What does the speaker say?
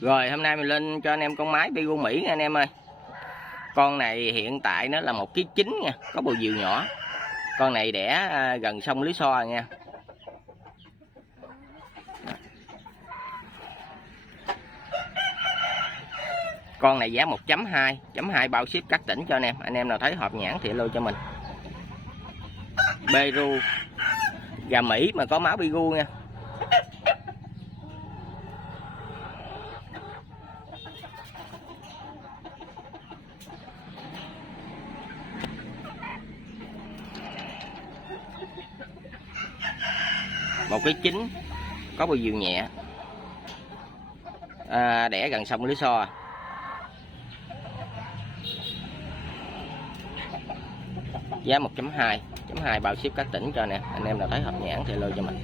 Rồi hôm nay mình lên cho anh em con mái Bigu Mỹ nha anh em ơi. Con này hiện tại nó là 1,9 kg nha, có bầu diều nhỏ. Con này đẻ gần sông Lý So nha. Con này giá 1,2 bao ship các tỉnh cho anh em. Anh em nào thấy hộp nhãn thì alo cho mình. Peru gà Mỹ mà có máu Bigu nha. Một cái chín có bầu diều nhẹ, đẻ gần sông Lý So. Giá 1,2 bao ship các tỉnh cho nè. Anh em nào thấy hộp nhãn thì alo cho mình.